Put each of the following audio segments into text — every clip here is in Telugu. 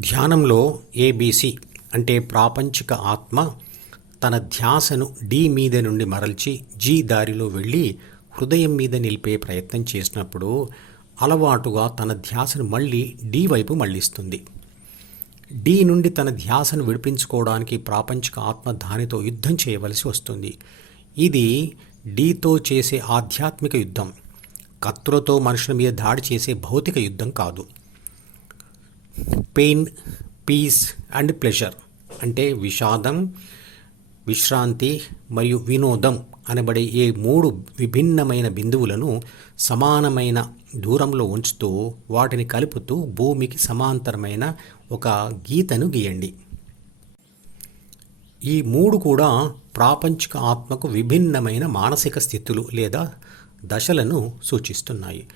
ధ్యానంలో ఏబీసీ అంటే ప్రాపంచిక ఆత్మ తన ధ్యాసను డి మీద నుండి మరల్చి జీ దారిలో వెళ్ళి హృదయం మీద నిలిపే ప్రయత్నం చేసినప్పుడు అలవాటుగా తన ధ్యాసను మళ్ళీ డి వైపు మళ్ళిస్తుంది. డి నుండి తన ధ్యాసను విడిపించుకోవడానికి ప్రాపంచిక ఆత్మ దానితో యుద్ధం చేయవలసి వస్తుంది. ఇది డీతో చేసే ఆధ్యాత్మిక యుద్ధం. కత్తులతో మనుషుల మీద దాడి చేసే భౌతిక యుద్ధం కాదు. పెయిన్ పీస్ అండ్ ప్లెజర్ అంటే విషాదం విశ్రాంతి మరియు వినోదం అనబడే ఈ మూడు విభిన్నమైన బిందువులను సమానమైన దూరంలో ఉంచుతూ వాటిని కలుపుతూ భూమికి సమాంతరమైన ఒక గీతను గీయండి. ఈ మూడు కూడా ప్రాపంచిక ఆత్మకు విభిన్నమైన మానసిక స్థితులు లేదా దశలను సూచిస్తున్నాయి.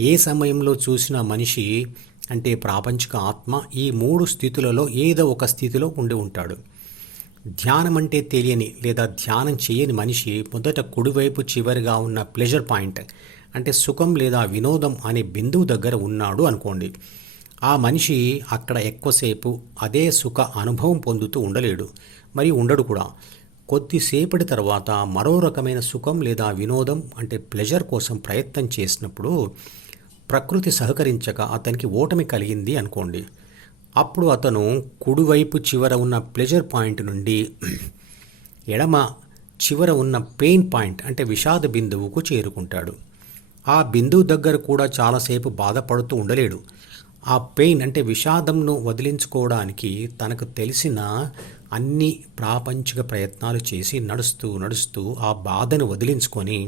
ఏ సమయంలో చూసిన మనిషి అంటే ప్రాపంచిక ఆత్మ ఈ మూడు స్థితులలో ఏదో ఒక స్థితిలో ఉండి ఉంటాడు. ధ్యానం అంటే తెలియని లేదా ధ్యానం చేయని మనిషి మొదట కుడివైపు చివరిగా ఉన్న ప్లెజర్ పాయింట్ అంటే సుఖం లేదా వినోదం అనే బిందువు దగ్గర ఉన్నాడు అనుకోండి. ఆ మనిషి అక్కడ ఎక్కువసేపు అదే సుఖ అనుభవం పొందుతూ ఉండలేడు. మరి ఉండడు కూడా. కొద్దిసేపటి తర్వాత మరో రకమైన సుఖం లేదా వినోదం అంటే ప్లెజర్ కోసం ప్రయత్నం చేసినప్పుడు ప్రకృతి సహకరించక అతనికి ఓటమి కలిగింది అనుకోండి. అప్పుడు అతను కుడివైపు చివర ఉన్న ప్లెజర్ పాయింట్ నుండి ఎడమ చివర ఉన్న పెయిన్ పాయింట్ అంటే విషాద బిందువుకు చేరుకుంటాడు. ఆ బిందువు దగ్గర కూడా చాలాసేపు బాధపడుతూ ఉండలేడు. ఆ పెయిన్ అంటే విషాదంను వదిలించుకోవడానికి తనకు తెలిసిన అన్ని ప్రాపంచిక ప్రయత్నాలు చేసి నడుస్తూ నడుస్తూ ఆ బాధను వదిలించుకొని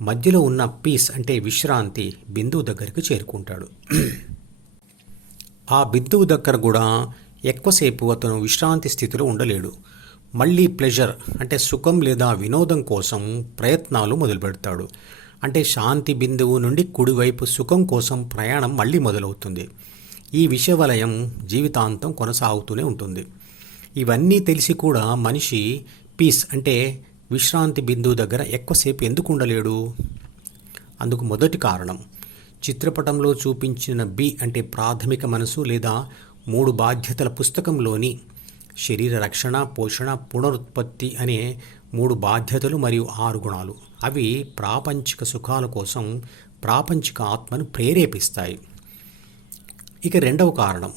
మధ్యలో ఉన్న పీస్ అంటే విశ్రాంతి బిందువు దగ్గరికి చేరుకుంటాడు. ఆ బిందువు దగ్గర కూడా ఎక్కువసేపు అతను విశ్రాంతి స్థితిలో ఉండలేడు. మళ్ళీ ప్లెజర్ అంటే సుఖం లేదా వినోదం కోసం ప్రయత్నాలు మొదలు పెడతాడు అంటే శాంతి బిందువు నుండి కుడివైపు సుఖం కోసం ప్రయాణం మళ్ళీ మొదలవుతుంది. ఈ విషవలయం జీవితాంతం కొనసాగుతూనే ఉంటుంది. ఇవన్నీ తెలిసి కూడా మనిషి పీస్ అంటే విశ్రాంతి బిందువు దగ్గర ఎక్కువసేపు ఎందుకు ఉండలేడు? అందుకు మొదటి కారణం చిత్రపటంలో చూపించిన బి అంటే ప్రాథమిక మనసు లేదా మూడు బాధ్యతల పుస్తకంలోని శరీర రక్షణ పోషణ పునరుత్పత్తి అనే మూడు బాధ్యతలు మరియు ఆరు గుణాలు. అవి ప్రాపంచిక సుఖాల కోసం ప్రాపంచిక ఆత్మను ప్రేరేపిస్తాయి. ఇక రెండవ కారణం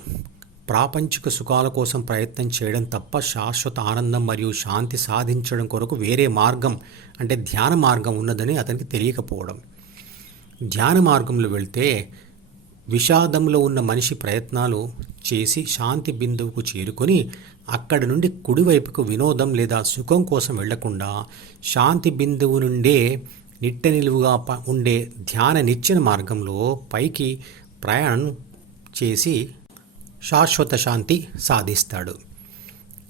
ప్రాపంచిక సుఖాల కోసం ప్రయత్నం చేయడం తప్ప శాశ్వత ఆనందం మరియు శాంతి సాధించడం కొరకు వేరే మార్గం అంటే ధ్యాన మార్గం ఉన్నదని అతనికి తెలియకపోవడం. ధ్యాన మార్గంలో వెళ్తే విషాదంలో ఉన్న మనిషి ప్రయత్నాలు చేసి శాంతి బిందువుకు చేరుకొని అక్కడి నుండి కుడివైపుకు వినోదం లేదా సుఖం కోసం వెళ్ళకుండా శాంతి బిందువు నుండే నిట్ట నిలువుగా ఉండే ధ్యాన నిచ్చెన మార్గంలో పైకి ప్రయాణం చేసి శాశ్వత శాంతి సాధిస్తాడు.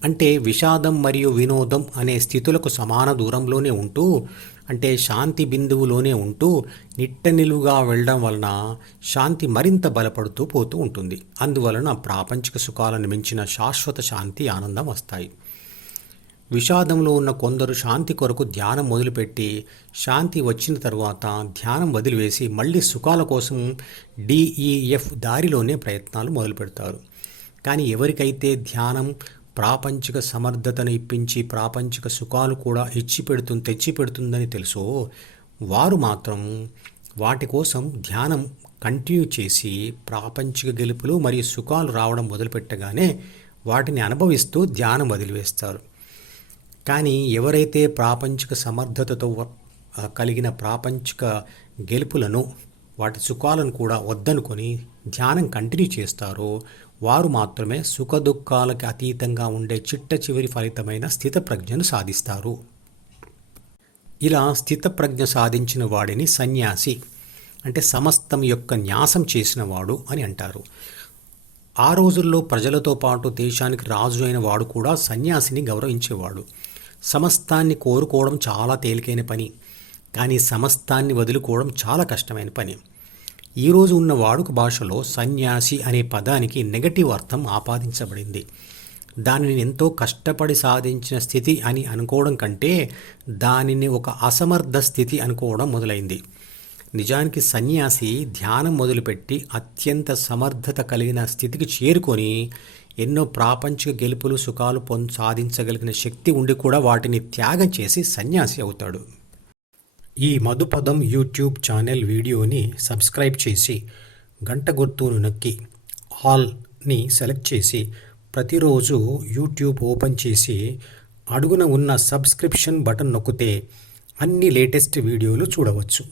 అంటే విషాదం మరియు వినోదం అనే స్థితులకు సమాన దూరంలోనే ఉంటూ అంటే శాంతి బిందువులోనే ఉంటూ నిట్ట నిలువుగా వెళ్ళడం వలన శాంతి మరింత బలపడుతూ పోతూ ఉంటుంది. అందువలన ప్రాపంచిక సుఖాలను మించిన శాశ్వత శాంతి ఆనందం వస్తాయి. విషాదంలో ఉన్న కొందరు శాంతి కొరకు ధ్యానం మొదలుపెట్టి శాంతి వచ్చిన తర్వాత ధ్యానం వదిలివేసి మళ్ళీ సుఖాల కోసం డిఈఎఫ్ దారిలోనే ప్రయత్నాలు మొదలు పెడతారు కానీ ఎవరికైతే ధ్యానం ప్రాపంచిక సమర్థతను ఇప్పించి ప్రాపంచిక సుఖాలు కూడా ఇచ్చి పెడుతుంది తెచ్చి పెడుతుందని తెలుసో వారు మాత్రం వాటి కోసం ధ్యానం కంటిన్యూ చేసి ప్రాపంచిక గెలుపులు మరియు సుఖాలు రావడం మొదలుపెట్టగానే వాటిని అనుభవిస్తూ ధ్యానం వదిలివేస్తారు. కానీ ఎవరైతే ప్రాపంచిక సమర్థతతో కలిగిన ప్రాపంచిక గెలుపులను వాటి సుఖాలను కూడా వద్దనుకొని ధ్యానం కంటిన్యూ చేస్తారో వారు మాత్రమే సుఖదుఃఖాలకి అతీతంగా ఉండే చిట్ట చివరి ఫలితమైన స్థితప్రజ్ఞను సాధిస్తారు. ఇలా స్థితప్రజ్ఞ సాధించిన వాడిని సన్యాసి అంటే సమస్తం యొక్క న్యాసం చేసినవాడు అని అంటారు. ఆ రోజుల్లో ప్రజలతో పాటు దేశానికి రాజు అయిన వాడు కూడా సన్యాసిని గౌరవించేవాడు. సమస్తాన్ని కోరుకోవడం చాలా తేలికైన పని. కానీ సమస్తాన్ని వదులుకోవడం చాలా కష్టమైన పని. ఈరోజు ఉన్న వాడుక భాషలో సన్యాసి అనే పదానికి నెగటివ్ అర్థం ఆపాదించబడింది. దానిని ఎంతో కష్టపడి సాధించిన స్థితి అని అనుకోవడం కంటే దానిని ఒక అసమర్థ స్థితి అనుకోవడం మొదలైంది. నిజానికి సన్యాసి ధ్యానం మొదలుపెట్టి అత్యంత సమర్థత కలిగిన స్థితికి చేరుకొని ఎన్నో ప్రాపంచిక గెలుపులు సుఖాలు పొం సాధించగలిగిన శక్తి ఉండి కూడా వాటిని త్యాగం చేసి సన్యాసి అవుతాడు. ఈ మధుపదం యూట్యూబ్ ఛానల్ వీడియోని సబ్స్క్రైబ్ చేసి గంట గుర్తును నొక్కి ఆల్ని సెలెక్ట్ చేసి ప్రతిరోజు యూట్యూబ్ ఓపెన్ చేసి అడుగున ఉన్న సబ్స్క్రిప్షన్ బటన్ నొక్కితే అన్ని లేటెస్ట్ వీడియోలు చూడవచ్చు.